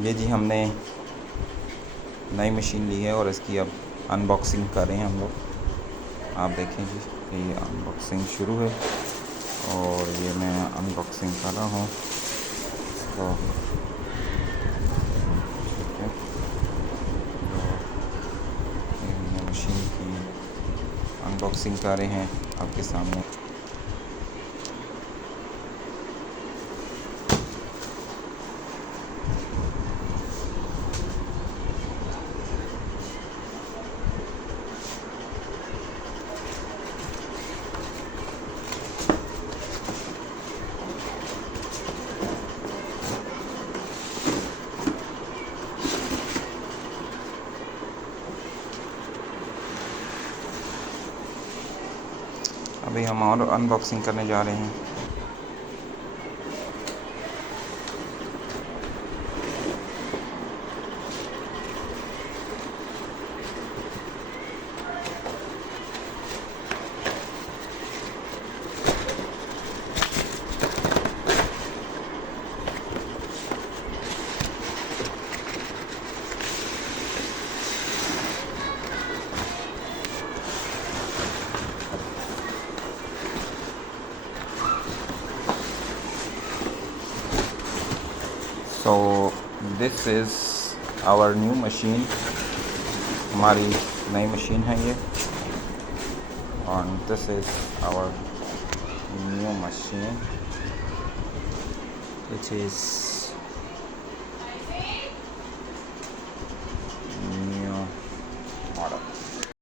ये जी हमने नई मशीन ली है और इसकी अब अनबॉक्सिंग कर रहे हैं हम लोग। आप देखें जी, ये अनबॉक्सिंग शुरू है और ये मैं अनबॉक्सिंग कर रहा हूँ इसको। ठीक है, तो ये हमने मशीन की अनबॉक्सिंग कर रहे हैं आपके सामने। अभी हम और अनबॉक्सिंग करने जा रहे हैं। So this is our new machine, हमारी नई मशीन है ये। और this is our new machine which is